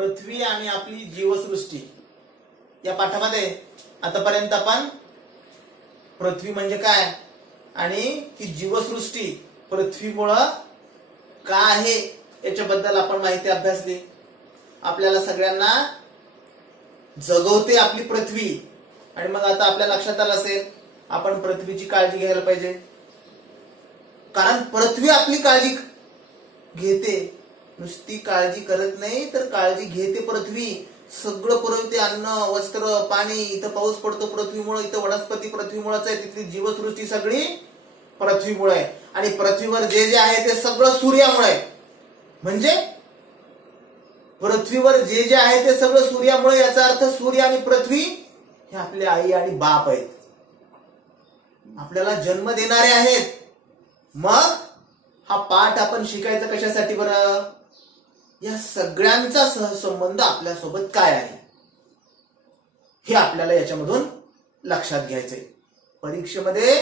पृथ्वी आणि आपली जीवसृष्टी या पाठामध्ये आतापर्यंत आपण पृथ्वी म्हणजे काय आणि ती जीवसृष्टी पृथ्वीमुळं का आहे याच्याबद्दल आपण माहिती अभ्यासली. आपल्याला सगळ्यांना जगवते आपली पृथ्वी आणि मग आता आपल्या लक्षात आलं असेल आपण पृथ्वीची काळजी घ्यायला पाहिजे, कारण पृथ्वी आपली काळजी घेते, नुसती काळजी करत नाही तर काळजी घेते पृथ्वी. सगळं पुरवते, अन्न वस्त्र पाणी. इथं पाऊस पडतो पृथ्वीमुळे, इथं वनस्पती पृथ्वीमुळेच आहे, तिथली जीवसृष्टी सगळी पृथ्वीमुळे आहे. आणि पृथ्वीवर जे जे आहे ते सगळं सूर्यामुळे आहे. म्हणजे पृथ्वीवर जे जे आहे ते सगळं सूर्यामुळे. याचा अर्थ सूर्य आणि पृथ्वी हे आपले आई आणि बाप आहेत, आपल्याला जन्म देणारे आहेत. मग हा पाठ आपण शिकायचा कशासाठी बरं? या सगळ्यांचा सहसंबंध आपल्यासोबत काय आहे हे आपल्याला याच्यामधून लक्षात घ्यायचंय. परीक्षेमध्ये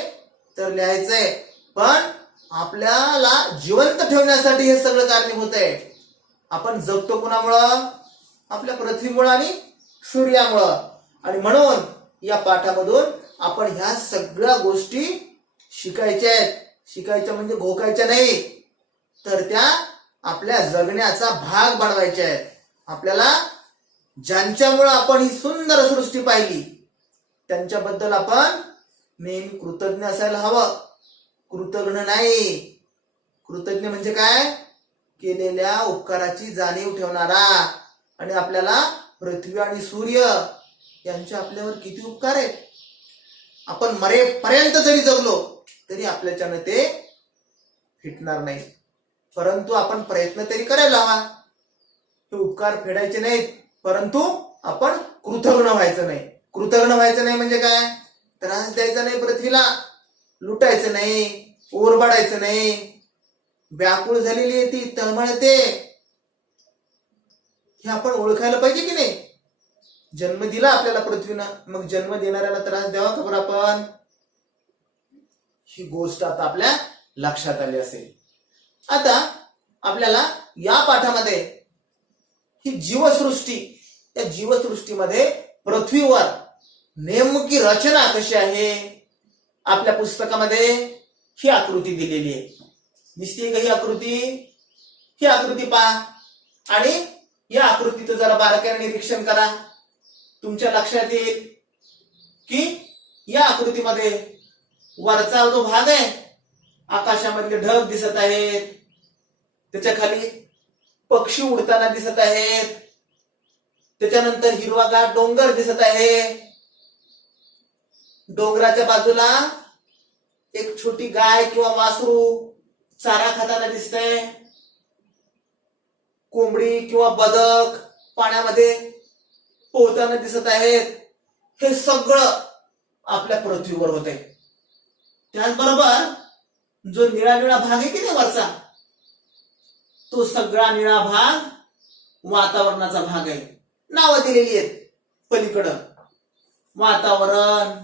तर लिहायचंय, पण आपल्याला जिवंत ठेवण्यासाठी हे सगळं कारणीभूत आहे. आपण जगतो कुणामुळं? आपल्या पृथ्वीमुळं आणि सूर्यामुळं. आणि म्हणून या पाठामधून आपण ह्या सगळ्या गोष्टी शिकायच्या आहेत. शिकायच्या म्हणजे घोकायच्या नाही, तर त्या आपल्या जगण्याचा भाग बनवायच्या आहेत. आपल्याला ज्यांच्यामुळे आपण ही सुंदर सृष्टी पाहिली त्यांच्याबद्दल आपण नेहमी कृतज्ञ असायला हवं, कृतज्ञ नाही. कृतज्ञ म्हणजे काय? केलेल्या उपकाराची जाणीव ठेवणारा. आणि आपल्याला पृथ्वी आणि सूर्य यांचे आपल्यावर किती उपकार आहेत. आपण मरेपर्यंत जरी जगलो तरी आपल्याच्यानं ते फिटणार नाही, परंतु आपण प्रयत्न तरी करायला हवा. हे उपकार फेडायचे नाहीत, परंतु आपण कृतज्ञ व्हायचं नाही. कृतज्ञ व्हायचं नाही म्हणजे काय? त्रास द्यायचा नाही पृथ्वीला, लुटायचं नाही, ओरबाडायचं नाही. व्याकुळ झालेली आहे ती, तळमळते, हे आपण ओळखायला पाहिजे की नाही? जन्म दिला आपल्याला पृथ्वीनं, मग जन्म देणाऱ्याला त्रास द्यावा का बरं आपण? ही गोष्ट आता आपल्या लक्षात आली असेल. आता आपल्याला या पाठामध्ये ही जीवसृष्टी, या जीवसृष्टीमध्ये पृथ्वीवर नेमकी रचना कशी आहे आपल्या पुस्तकामध्ये ही आकृती दिलेली आहे. दिसते का ही आकृती? ही आकृती पहा आणि या आकृतीचं जरा बारकाईने निरीक्षण करा. तुमच्या लक्षात येईल की या आकृतीमध्ये वरचा जो भाग आहे, आकाशामधले ढग दिसत आहेत, त्याच्या खाली पक्षी उडताना दिसत आहेत, त्याच्यानंतर हिरवागार डोंगर दिसत आहे, डोंगराच्या बाजूला एक छोटी गाय किंवा वासरू चारा खाताना दिसतंय, कोंबडी किंवा बदक पाण्यामध्ये पोहताना दिसत आहेत. हे सगळं आपल्या पृथ्वीवर होतंय. त्याचबरोबर जो निळा निळा भाग आहे की नाही वरचा, तो सगळा निळा भाग वातावरणाचा भाग आहे. नावं दिलेली आहेत पलीकडं: वातावरण,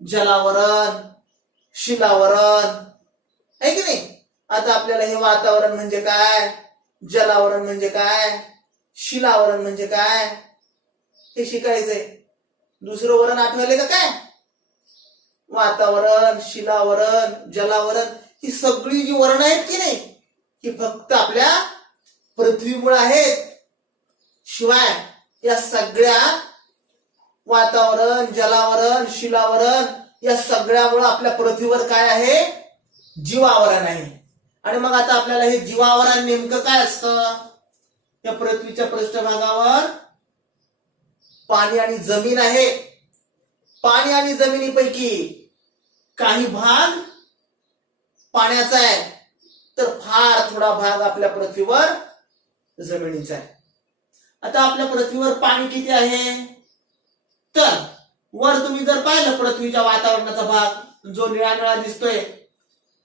जलावरण, शिलावरण, आहे की नाही? आता आपल्याला हे वातावरण म्हणजे काय, जलावरण म्हणजे काय, शिलावरण म्हणजे काय हे शिकायचंय. दुसरं वरण आठवले का काय? वातावरण, शिलावरण, जलावरण ही सगळी जी वर्ण आहेत की नाही, ही फक्त आपल्या पृथ्वीमुळे आहेत. शिवाय या सगळ्या वातावरण, जलावरण, शिलावरण या सगळ्यामुळे आपल्या पृथ्वीवर काय आहे? जीवावरण आहे. आणि मग आता आपल्याला हे जीवावरण नेमकं काय असतं? या पृथ्वीच्या पृष्ठभागावर पाणी आणि जमीन आहे. पाणी आणि जमिनीपैकी काही भाग पाण्याचा आहे, तर फार थोडा भाग आपल्या पृथ्वीवर जमिनीचा आहे. आता आपल्या पृथ्वीवर पाणी किती आहे? तर वर तुम्ही जर पाहिलं पृथ्वीच्या वातावरणाचा भाग जो निळा निळा दिसतोय,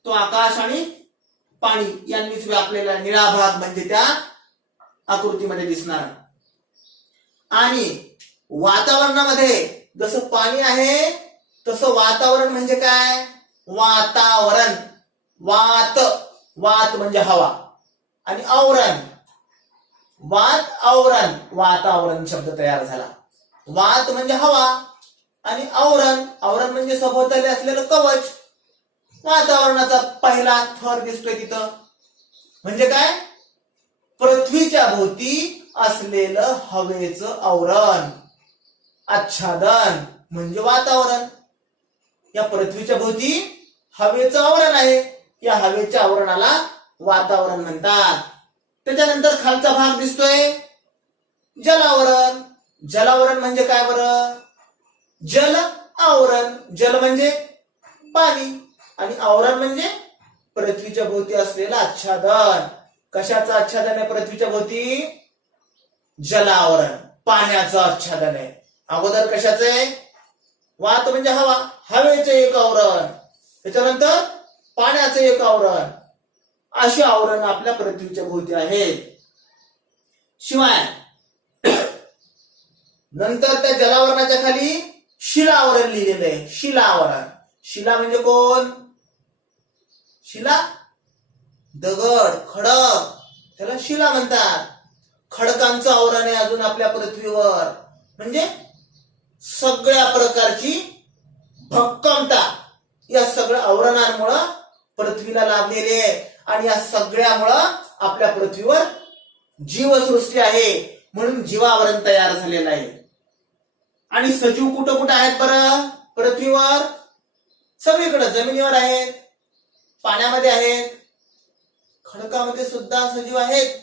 तो आकाश आणि पाणी यांनीच व्यापलेला निळा भाग म्हणजे त्या आकृतीमध्ये दिसणार. आणि वातावरणामध्ये जसं पाणी आहे तसं वातावरण म्हणजे काय? वातावरण. वात, वात म्हणजे हवा, आणि आवरण, आवरण, वातावरण शब्द तयार झाला. वात म्हणजे हवा आणि आवरण म्हणजे सभोवताली असलेलं कवच. वातावरणाचा पहिला थर दिसतोय तिथं. म्हणजे काय? पृथ्वीच्या भोवती असलेलं हवेचं आवरण, आच्छादन म्हणजे वातावरण. या पृथ्वीच्या भोवती हवेचं आवरण आहे. या हवेच्या आवरणाला वातावरण म्हणतात. त्याच्यानंतर खालचा भाग दिसतोय जलावरण. जलावरण म्हणजे काय बरं? जल आवरण. जल म्हणजे पाणी आणि आवरण म्हणजे पृथ्वीच्या भोवती असलेलं आच्छादन. कशाचं आच्छादन आहे पृथ्वीच्या भोवती? जलावरण, पाण्याचं आच्छादन आहे. अगोदर कशाचं आहे? वात म्हणजे हवा, हवेचं एक आवरण. त्याच्यानंतर पाण्याचं एक आवरण. अशी आवरण आपल्या पृथ्वीच्या भोवती आहेत. शिवाय नंतर त्या जलावरणाच्या खाली शिलावरण लिहिलेलं आहे. शिलावरण. शिला म्हणजे कोण? शिला, दगड, खडक, त्याला शिला म्हणतात. खडकांचं आवरण आहे अजून आपल्या पृथ्वीवर. म्हणजे सगळ्या प्रकारची भक्कमता या सगळ्या आवरणांमुळं पृथ्वीला लाभलेली आहे. आणि या सगळ्यामुळं आपल्या पृथ्वीवर जीवसृष्टी आहे. म्हणून जीवावरण तयार झालेलं आहे. आणि सजीव कुठं कुठं आहेत बरं पृथ्वीवर? सगळीकडे. जमिनीवर आहेत, पाण्यामध्ये आहेत, खडकामध्ये सुद्धा सजीव आहेत.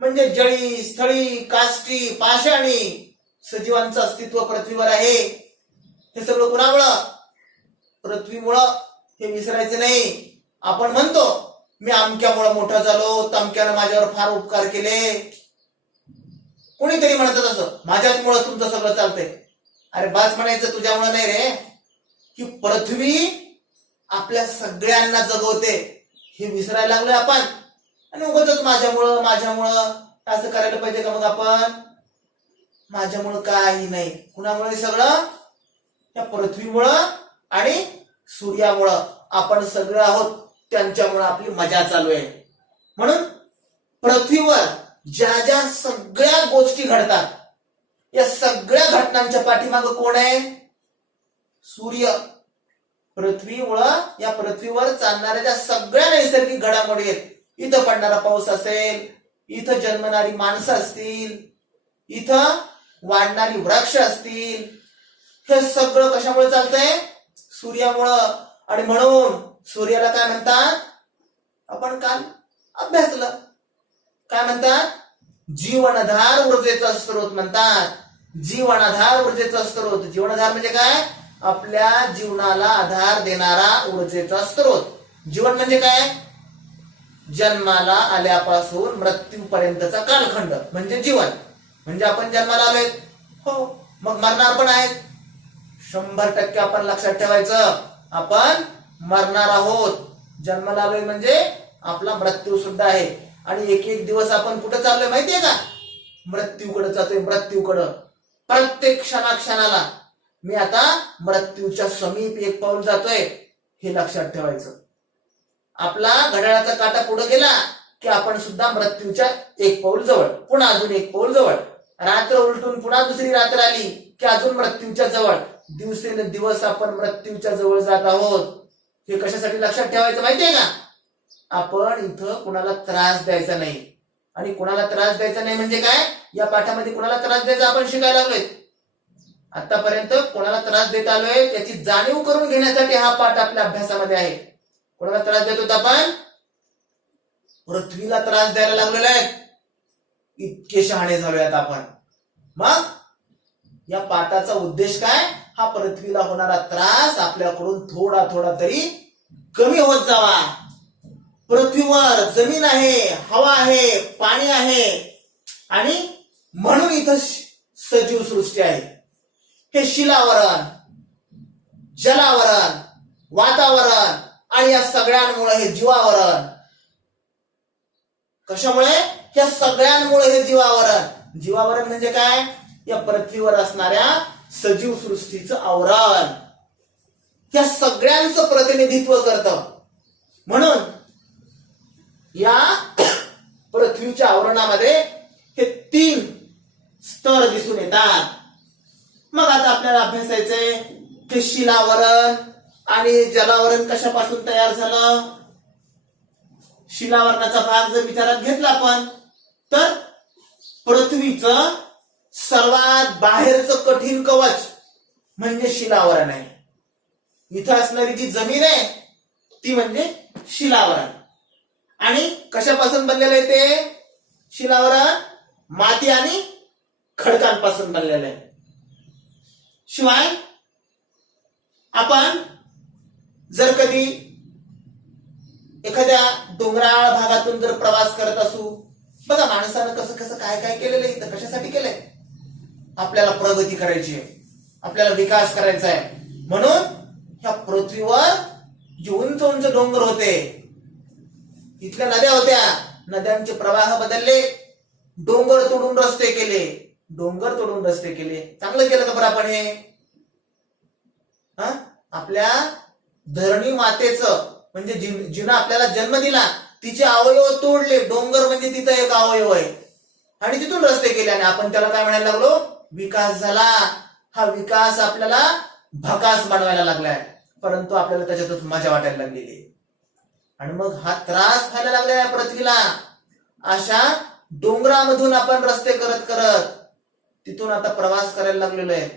म्हणजे जळी, स्थळी, काष्टी, पाषाणी सजीवांचं अस्तित्व पृथ्वीवर आहे. हे सगळं कुणामुळं? पृथ्वीमुळं. हे विसरायचं नाही. आपण म्हणतो मी अमक्यामुळं मोठा झालो, तमक्यानं माझ्यावर फार उपकार केले. कोणीतरी म्हणत असं, माझ्याचमुळं तुमचं सगळं चालतंय. अरे बास म्हणायचं, तुझ्यामुळं नाही रे. की पृथ्वी आपल्या सगळ्यांना जगवते हे विसरायला लागलोय आपण. आणि उगाचच माझ्यामुळं असं करायला पाहिजे का मग आपण? माझ्यामुळं काही नाही. कुणामुळे सगळं? या पृथ्वीमुळं आणि सूर्यामुळं आपण सगळं आहोत. त्यांच्यामुळं आपली मजा चालू आहे. म्हणून पृथ्वीवर ज्या ज्या सगळ्या गोष्टी घडतात या सगळ्या घटनांच्या पाठीमागं कोण आहे? सूर्य. पृथ्वीमुळं या पृथ्वीवर चालणाऱ्या ज्या सगळ्या नैसर्गिक घडामोडी आहेत, इथं पडणारा पाऊस असेल, इथं जन्मणारी माणसं असतील, इथं वाढणारी वृक्ष असतील, हे सगळं कशामुळे चालतंय? सूर्यामुळं. आणि म्हणून सूर्याला काय म्हणतात? आपण काल अभ्यासलं. काय म्हणतात? जीवनाधार ऊर्जेचा स्रोत म्हणतात. जीवनाधार ऊर्जेचा स्रोत. जीवनाधार म्हणजे काय? आपल्या जीवनाला आधार देणारा ऊर्जेचा स्रोत. जीवन म्हणजे काय? जन्माला आल्यापासून मृत्यूपर्यंतचा कालखंड म्हणजे जीवन. म्हणजे आपण जन्माला आलोय, हो, मग मरणार पण आहेत. 100% आपण लक्षात ठेवायचं, आपण मरणार आहोत. जन्माला आलोय म्हणजे आपला मृत्यू सुद्धा आहे. आणि एक एक दिवस आपण कुठं चाललोय माहितीये का? मृत्यूकडे जातोय. मृत्यूकडं. प्रत्येक क्षणाला मी आता मृत्यूच्या समीप एक पाऊल जातोय, हे लक्षात ठेवायचं. आपला घड्याळाचा काटा पुढे गेला की आपण सुद्धा मृत्यूच्या एक पाऊल जवळ, पुन्हा अजून एक पाऊल जवळ. रात्र उलटून पुन्हा दुसरी रात्र आली की अजून मृत्यूच्या जवळ. दिवसेंदिवस आपण मृत्यूच्या जवळ जात आहोत. हे कशासाठी लक्षात ठेवायचं माहितीये का? आपण इथं कुणाला त्रास द्यायचा नाही. आणि कुणाला त्रास द्यायचा नाही म्हणजे काय? या पाठामध्ये कुणाला त्रास द्यायचा आपण शिकायला लागलोय. आतापर्यंत कोणाला त्रास देत आलोय याची जाणीव करून घेण्यासाठी हा पाठ आपल्या अभ्यासामध्ये आहे. कोणाला त्रास देत होता आपण? पृथ्वीला त्रास द्यायला लागलेलो आहे. इतके शहाणे झालोय आपण. मग या पाठाचा उद्देश काय? हा पृथ्वीला होणारा त्रास आपल्याकडून थोडा थोडा तरी कमी होत जावा. पृथ्वीवर जमीन आहे, हवा आहे, पाणी आहे आणि म्हणून इथं सजीव सृष्टी आहे. हे शिलावरण, जलावरण, वातावरण आणि या सगळ्यांमुळे हे जीवावरण. कशामुळे? या सगळ्यांमुळे हे जीवावरण. जीवावरण म्हणजे काय? या पृथ्वीवर असणाऱ्या सजीव सृष्टीचं आवरण. या सगळ्यांचं प्रतिनिधित्व करतं. म्हणून या पृथ्वीच्या आवरणामध्ये हे 3 स्तर दिसून येतात. मग आता आपल्याला अभ्यासायचंय की शिलावरण आणि जलावरण कशापासून तयार झालं. शिलावरणाचा भाग जर विचारात घेतला आपण तर पृथ्वीचं सर्वात बाहेरचं कठीण कवच म्हणजे शिलावरण आहे. इथं असणारी जी जमीन आहे ती म्हणजे शिलावरण. आणि कशापासून बनलेलं आहे ते शिलावरण? माती आणि खडकांपासून बनलेलं आहे. शिवाय आपण जर कधी एखाद्या डोंगराळ भागातून जर प्रवास करत असू, बघा माणसानं कसं कसं काय काय केलेलं इथं, कशासाठी केलंय? आपल्याला प्रगती करायची आहे, आपल्याला विकास करायचा आहे. म्हणून ह्या पृथ्वीवर जे उंच उंच डोंगर होते, इथल्या नद्या होत्या, नद्यांचे प्रवाह बदलले, डोंगर तोडून रस्ते केले, डोंगर तोडून रस्ते केले. चांगलं केलं का बरं आपण हे? आपल्या धरणी मातेचं म्हणजे जिनं आपल्याला जन्म दिला तिचे अवयव तोडले, डोंगर म्हणजे तिचा एक अवयव आहे, आणि तिथून रस्ते केले, आणि आपण त्याला काय म्हणायला लागलो? विकास झाला. हा विकास आपल्याला भकास बनवायला लागलाय, परंतु आपल्याला त्याच्यातच मजा वाटायला लागलेली आहे. आणि मग हा त्रास व्हायला लागलाय पृथ्वीला. अशा डोंगरामधून आपण रस्ते करत करत तिथून आता प्रवास करायला लागलेलो आहे.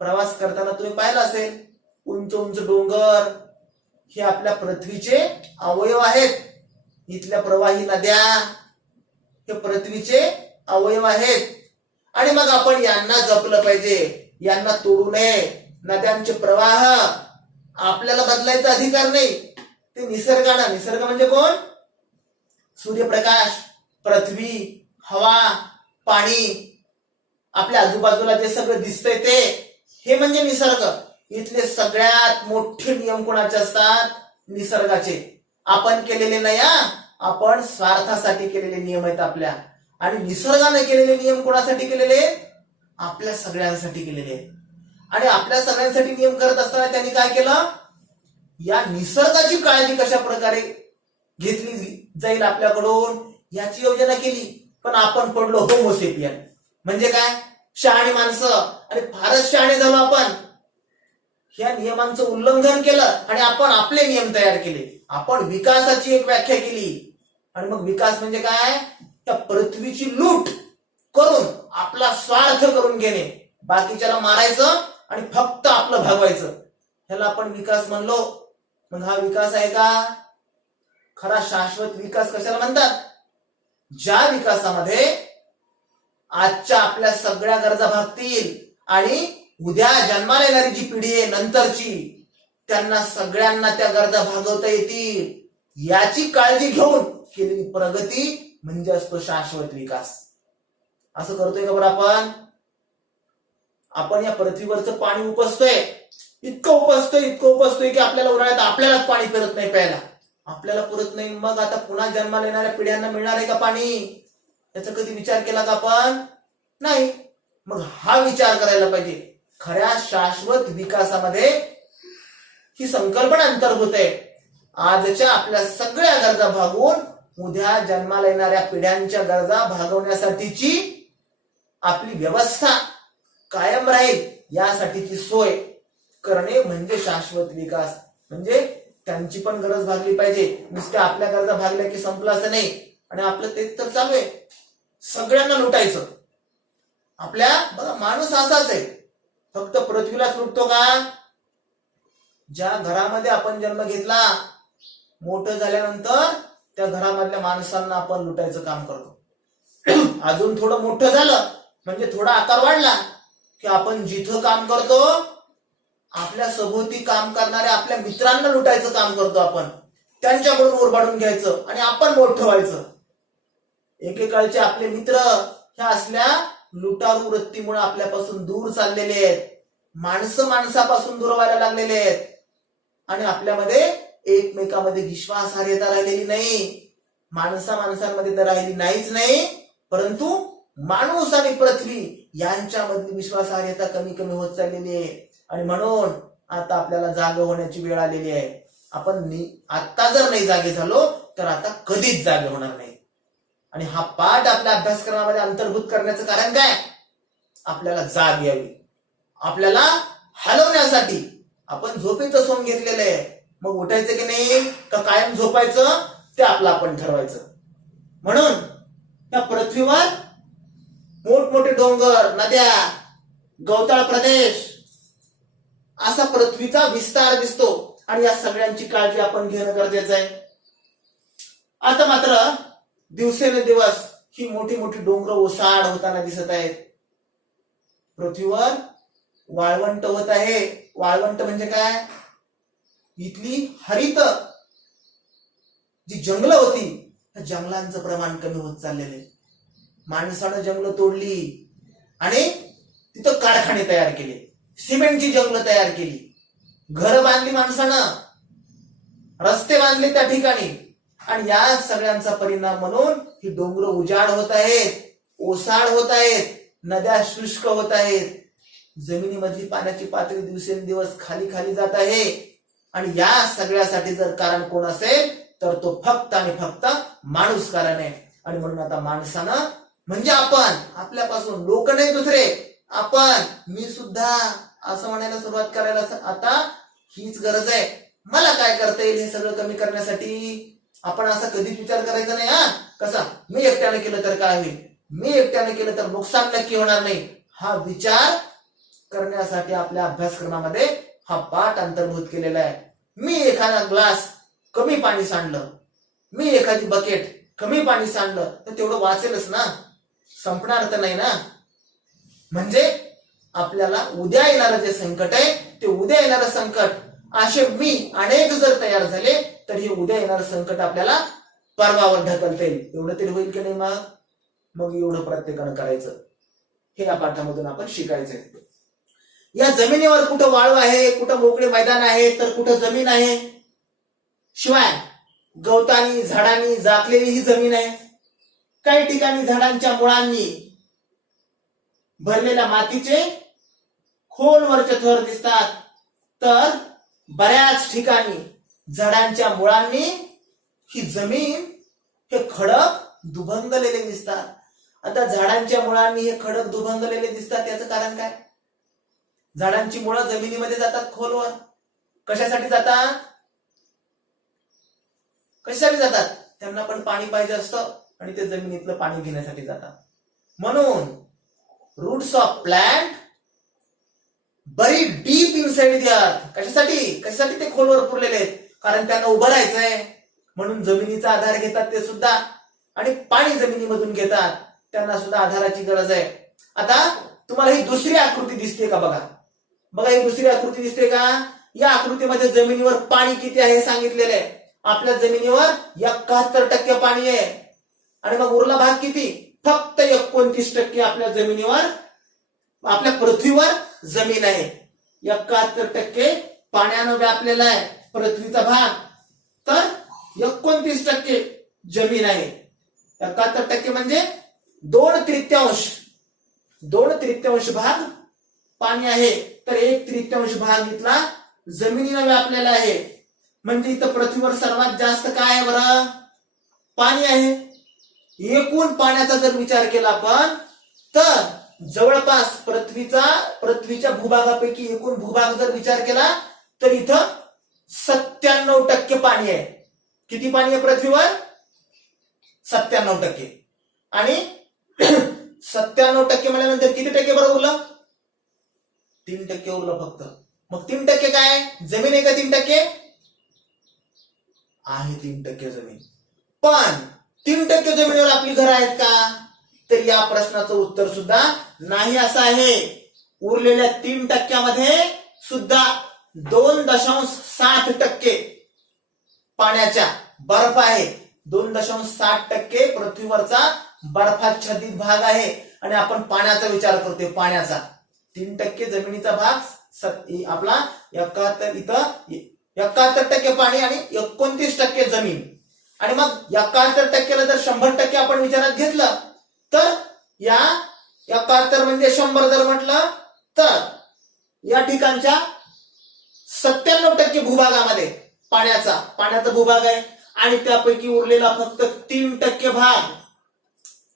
प्रवास करताना तुम्ही पाहिलं असेल उंच उंच डोंगर हे आपल्या पृथ्वीचे अवयव आहेत. इथल्या प्रवाही नद्या हे पृथ्वीचे अवयव आहेत. आणि मग आपण यांना जपलं पाहिजे, यांना तोडू नये. नद्यांचे प्रवाह आपल्याला बदलायचा अधिकार नाही, ते निसर्गानं. निसर्ग म्हणजे कोण? सूर्यप्रकाश, पृथ्वी, हवा, पाणी, आपल्या आजूबाजूला जे सगळं दिसतंय ते, हे म्हणजे निसर्ग. इथले सगळ्यात मोठे नियम कोणाचे असतात? निसर्गाचे. आपण केलेले नाही, आपण स्वार्थासाठी केलेले नियम आहेत आपल्या. आणि निसर्गाने केलेले नियम कोणासाठी केलेले? आपल्या सगळ्यांसाठी केलेले. आणि आपल्या सगळ्यांसाठी नियम करत असताना त्यांनी काय केलं? या निसर्गाची काळजी कशा प्रकारे घेतली जाईल आपल्याकडून याची योजना केली. पण आपण पडलो होमोसेपियन. म्हणजे काय? शहाणी माणसं. आणि फारच शहाणे झालो आपण. ह्या नियमांचं उल्लंघन केलं आणि आपण आपले नियम तयार केले. आपण विकासाची एक व्याख्या केली. आणि मग विकास म्हणजे काय? त्या पृथ्वीची लूट करून आपला स्वार्थ करून घेणे, बाकीच्याला मारायचं आणि फक्त आपलं भागवायचं, ह्याला आपण विकास म्हणलो. मग हा विकास आहे का? खरा शाश्वत विकास कशाला म्हणतात? ज्या विकासामध्ये आजच्या आपल्या सगळ्या गरजा भागतील आणि उद्या जन्माला येणारी जी पिढी आहे नंतरची, त्यांना सगळ्यांना त्या गरजा भागवता येतील, याची काळजी घेऊन केलेली प्रगती म्हणजे असतो शाश्वत विकास. असं करतोय का बरं आपण? आपण या पृथ्वीवरचं पाणी उपसतोय, इतकं उपसतोय की आपल्याला उन्हाळ्यात आपल्यालाच पाणी पुरत नाही, प्यायला आपल्याला पुरत नाही. मग आता पुन्हा जन्माला येणाऱ्या पिढ्यांना मिळणार आहे का पाणी? याचा कधी विचार केला का आपण? नाही. मग हा विचार करायला पाहिजे. खऱ्या शाश्वत विकासामध्ये ही संकल्पना अंतर्भूत आहे. आजच्या आपल्या सगळ्या गरजा भागवून उद्या जन्माला येणाऱ्या पिढ्यांच्या गरजा भागवण्यासाठीची आपली व्यवस्था कायम राहील यासाठीची सोय करणे म्हणजे शाश्वत विकास. म्हणजे त्यांची पण गरज भागली पाहिजे. नुसत्या आपल्या गरजा भागल्या की संपलं असं नाही. आणि आपलं तेच तर चालू आहे, सगळ्यांना लुटायचं. आपल्या बघा माणूस असाच आहे, फक्त पृथ्वीलाच लुटतो का? ज्या घरामध्ये आपण जन्म घेतला, मोठं झाल्यानंतर त्या घरामधल्या माणसांना आपण लुटायचं काम करतो. अजून थोडं मोठं झालं म्हणजे थोडा आकार वाढला की आपण जिथं काम करतो आपल्या सभोवती काम करणाऱ्या आपल्या मित्रांना लुटायचं काम करतो. आपण त्यांच्याकडून उरबाडून घ्यायचं आणि आपण मोठं व्हायचं. एकेकाळचे आपले मित्र ह्या असल्या लुटारू वृत्तीमुळे आपल्यापासून दूर चाललेले आहेत. माणसं माणसापासून दूर व्हायला लागलेले आहेत. आणि आपल्यामध्ये एकमेकांमध्ये विश्वासार्हता राहिलेली नाही. माणसा माणसांमध्ये तर राहिली नाहीच नाही, परंतु माणूस आणि पृथ्वी यांच्यामधली विश्वासार्हता कमी कमी होत चाललेली आहे. आणि म्हणून आता आपल्याला जागे होण्याची वेळ आलेली आहे. आपण आता जर नाही जागे झालो तर आता कधीच जागे होणार नाही. आणि हा पाठ आपल्या अभ्यासक्रमामध्ये अंतर्भूत करण्याचं कारण काय? आपल्याला जाग यावी, आपल्याला हलवण्यासाठी. आपण झोपेचं सोंग घेतलेलं आहे, मग उठायचं की नाही का कायम झोपायचं ते आपलं आपण ठरवायचं. म्हणून या पृथ्वीवर मोठमोठे डोंगर, नद्या, गवताळ प्रदेश असा पृथ्वीचा विस्तार दिसतो आणि या सगळ्यांची काळजी आपण घेणं गरजेचं आहे. आता मात्र दिवसेंदिवस ही मोठी मोठी डोंगर ओसाड होताना दिसत आहेत. पृथ्वीवर वाळवंट होत आहे. वाळवंट म्हणजे काय? इथली हरित जी जंगलं होती त्या जंगलांचं प्रमाण कमी होत चाललेलं आहे. माणसानं जंगलं तोडली आणि तिथं कारखाने तयार केले, सिमेंटची जंगलं तयार केली, घरं बांधली माणसानं, रस्ते बांधले त्या ठिकाणी, आणि या सगळ्यांचा परिणाम म्हणून ही डोंगर उजाड होत आहेत, ओसाड होत आहेत, नद्या शुष्क होत आहेत, जमिनीमधली पाण्याची पातळी दिवसेंदिवस खाली खाली जात आहे. आणि या सगळ्यासाठी जर कारण कोण असेल तर तो फक्त आणि फक्त माणूस कारण आहे. आणि म्हणून आता माणसानं म्हणजे आपण, आपल्यापासून लोक नाही दुसरे, आपण, मी सुद्धा असं म्हणायला सुरुवात करायला आता हीच गरज आहे. मला काय करता येईल हे सगळं कमी करण्यासाठी? आपण असा कधीच विचार करायचा नाही, कसा मी एकट्याने केलं तर काय होईल, मी एकट्याने केलं तर नुकसान नक्की होणार नाही, हा विचार करण्यासाठी आपल्या अभ्यासक्रमामध्ये हा पाठ अंतर्भूत केलेला आहे. मी एखादा ग्लास कमी पाणी सांडलं, मी एखादी बकेट कमी पाणी सांडलं तर तेवढं वाचेलच ना, संपणार तर नाही ना. म्हणजे आपल्याला उद्या येणारं जे संकट आहे ते उद्या येणारं संकट असे मी अनेक जर तयार झाले तर हे उद्या येणारं संकट आपल्याला परवावर ढकलता येईल. एवढं तरी होईल की नाही? मग एवढं प्रत्येकानं करायचं, हे या पाठामधून आपण शिकायचंय. या जमिनीवर कुठं वाळू आहे, कुठं मोकळे मैदान आहे, तर कुठं जमीन आहे. शिवाय गवतानी झाडांनी झाकलेली ही जमीन आहे. काही ठिकाणी झाडांच्या मुळांनी भरलेल्या मातीचे खोलवरचे थर दिसतात, तर बऱ्याच ठिकाणी झाडांच्या मुळांनी ही जमीन हे खडक दुभंगलेले दिसतात. आता झाडांच्या मुळांनी हे खडक दुभंगलेले दिसतात, याचं कारण काय? झाडांची मुळं जमिनीमध्ये जातात खोलवर. कशासाठी जातात? कशासाठी जातात? त्यांना पण पाणी पाहिजे असतं आणि ते जमिनीतलं पाणी घेण्यासाठी जातात. म्हणून रूट्स ऑफ प्लांट बरी डीप इनसाइड द अर्थ. कशासाठी ते खोलवर पुरलेले आहेत? कारण त्यांना उभं राहायचंय, म्हणून जमिनीचा आधार घेतात ते सुद्धा, आणि पाणी जमिनीमधून घेतात, त्यांना सुद्धा आधाराची गरज आहे. आता तुम्हाला ही दुसरी आकृती दिसते का? बघा ही दुसरी आकृती दिसते का? या आकृतीमध्ये जमिनीवर पाणी किती आहे सांगितलेलं आहे. आपल्या जमिनीवर 71% पाणी आहे, आणि मग उरला भाग किती? फक्त 29% आपल्या जमिनीवर, आपल्या पृथ्वीवर जमीन आहे. 71% पाण्यानं व्यापलेला आहे पृथ्वीचा भाग, तर 29% जमीन आहे. 71% म्हणजे 2/3 भाग पाणी आहे, तर 1/3 भाग इथला जमिनीनं व्यापलेला आहे. म्हणजे इथं पृथ्वीवर सर्वात जास्त काय आहे बरं? पाणी आहे. एकूण पाण्याचा जर विचार केला आपण तर जवळपास पृथ्वीच्या भूभागापैकी एकूण भूभाग जर विचार केला तर इथं 97% पाणी आहे. किती पाणी आहे पृथ्वीवर? 97%. आणि 97% म्हणल्यानंतर किती टक्के बरं उरलं? 3% उरलं फक्त. मग 3% काय? जमीन आहे का? 3% आहे. 3% जमीन. पण 3% जमिनीवर आपली घरं आहेत का? तर या प्रश्नाचं उत्तर सुद्धा नाही असं आहे. उरलेल्या 3% सुद्धा 2.7% पाण्याच्या बर्फ आहे. 2.7% पृथ्वीवरचा बर्फाच्छादित भाग आहे, आणि आपण पाण्याचा विचार करतोय. पाण्याचा 3% जमिनीचा भाग आपला 71, इथं 71% पाणी आणि 29% जमीन. आणि मग 71%ला जर 100% आपण विचारात घेतलं तर या 71 म्हणजे 100 जर म्हटलं तर या ठिकाणच्या 97% भूभागामध्ये पाण्याचा भूभाग आहे, आणि त्यापैकी उरलेला फक्त 3% भाग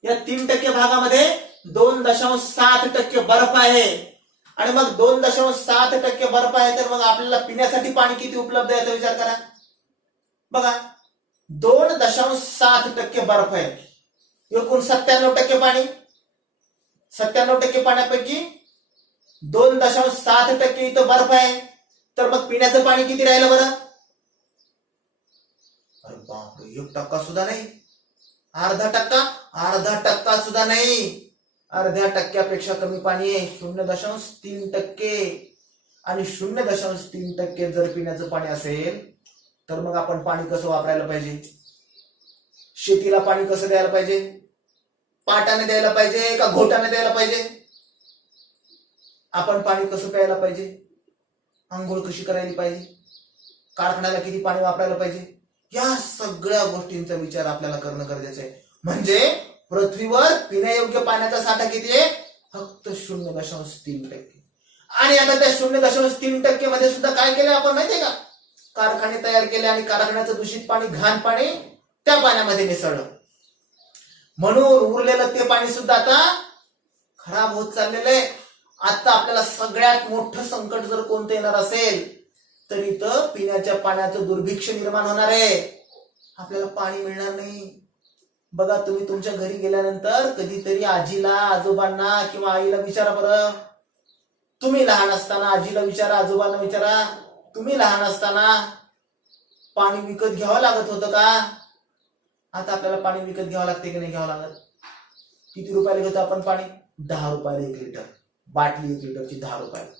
या 3% भागामध्ये 2.7% बर्फ आहे. आणि मग 2.7% बर्फ आहे तर मग आपल्याला पिण्यासाठी पाणी किती उपलब्ध आहे याचा विचार करा. बघा 2.7% बर्फ आहे, एकूण 97% पाणी. 97% पाण्यापैकी 2.7% इथं बर्फ आहे, तर मग पिण्याचं पाणी किती राहिलं बरं? अरे बापरे, 1% सुद्धा नाही. अर्धा टक्का सुद्धा नाही. अर्ध्या टक्क्यापेक्षा कमी पाणी आहे, 0.3%. आणि 0.3% जर पिण्याचं पाणी असेल तर मग आपण पाणी कसं वापरायला पाहिजे? शेतीला पाणी कसं द्यायला पाहिजे? पाटाने द्यायला पाहिजे का घोटाने द्यायला पाहिजे? आपण पाणी कसं प्यायला पाहिजे? आंघोळ कशी करायला पाहिजे? कारखान्याला किती पाणी वापरायला पाहिजे? या सगळ्या गोष्टींचा विचार आपल्याला करणं गरजेचं आहे. म्हणजे पृथ्वीवर पिण्यायोग्य पाण्याचा साठा किती आहे? फक्त 0.3%. आणि आता त्या 0.3% मध्ये सुद्धा काय केलं आपण माहितीये का? कारखाने तयार केले आणि कारखान्याचं दूषित पाणी, घाण पाणी त्या पाण्यामध्ये मिसळलं. म्हणून उरलेलं ते पाणी सुद्धा आता खराब होत चाललेलं आहे. आता आपल्याला सगळ्यात मोठं संकट जर कोणतं येणार असेल तर इथं पिण्याच्या पाण्याचं दुर्भिक्ष निर्माण होणार आहे. आपल्याला पाणी मिळणार नाही. बघा, तुम्ही तुमच्या घरी गेल्यानंतर कधीतरी आजीला, आजोबांना किंवा आईला विचारा बरं. तुम्ही लहान असताना आजीला विचारा, आजोबांना विचारा, तुम्ही लहान असताना पाणी विकत घ्यावं लागत होतं का? आता आपल्याला पाणी विकत घ्यावं लागते की नाही घ्यावं लागत? किती रुपयाला घेतो आपण पाणी? 10 रुपयाला 1 लिटर. बाटली 1 लिटरची 10 रुपयाला.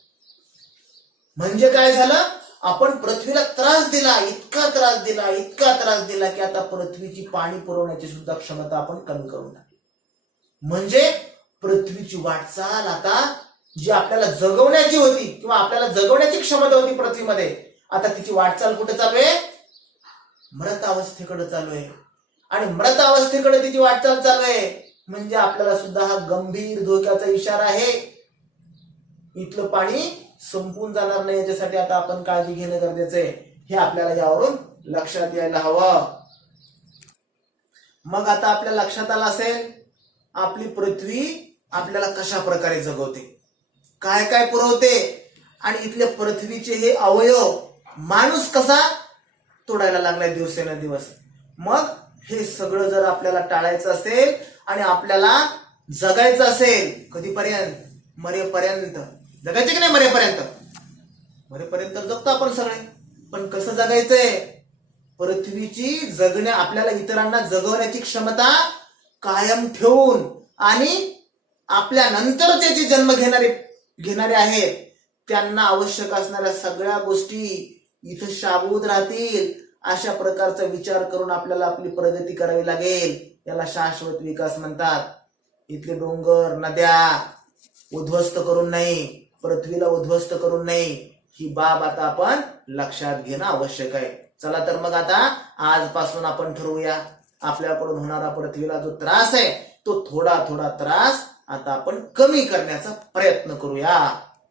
म्हणजे काय झालं? आपण पृथ्वीला त्रास दिला, इतका त्रास दिला की आता पृथ्वीची पाणी पुरवण्याची सुद्धा क्षमता आपण कमी करून टाकली. म्हणजे पृथ्वीची वाटचाल आता जी आपल्याला जगवण्याची होती किंवा आपल्याला जगवण्याची क्षमता होती पृथ्वीमध्ये, आता तिची वाटचाल कुठे चालू आहे? मृत अवस्थेकडे चालू आहे. आणि मृत अवस्थेकडे तिची वाटचाल चालू आहे म्हणजे आपल्याला सुद्धा हा गंभीर धोक्याचा इशारा आहे. इथलं पाणी संपून जाणार नाही याच्यासाठी आता आपण काळजी घेणं गरजेचं आहे. हे आपल्याला यावरून लक्षात यायला हवं. मग आता आपल्या लक्षात आलं असेल आपली पृथ्वी आपल्याला कशा प्रकारे जगवते, काय काय पुरवते, आणि इथले पृथ्वीचे हे अवयव माणूस कसा तोडायला लागलाय दिवसेंदिवस. मग हे सगळं जर आपल्याला टाळायचं असेल आणि आपल्याला जगायचं असेल कधीपर्यंत? मरेपर्यंत. जगायचे की नाही? मरेपर्यंत जगतो आपण सगळे. पण कसं जगायचंय? पृथ्वीची आपल्याला इतरांना जगवण्याची क्षमता कायम ठेवून आणि आपल्या नंतरचे जे जन्म घेणारे आहेत त्यांना आवश्यक असणाऱ्या सगळ्या गोष्टी इथं शाबूत राहतील अशा प्रकारचा विचार करून आपल्याला आपली प्रगती करावी लागेल. याला शाश्वत विकास म्हणतात. इथले डोंगर, नद्या उद्ध्वस्त करून नाही, पृथ्वीला उद्ध्वस्त करून नाही, ही बाब आता आपण लक्षात घेणं आवश्यक आहे. चला तर मग आता आजपासून आपण ठरवूया आपल्याकडून होणारा पृथ्वीला जो त्रास आहे तो थोडा त्रास आता आपण कमी करण्याचा प्रयत्न करूया.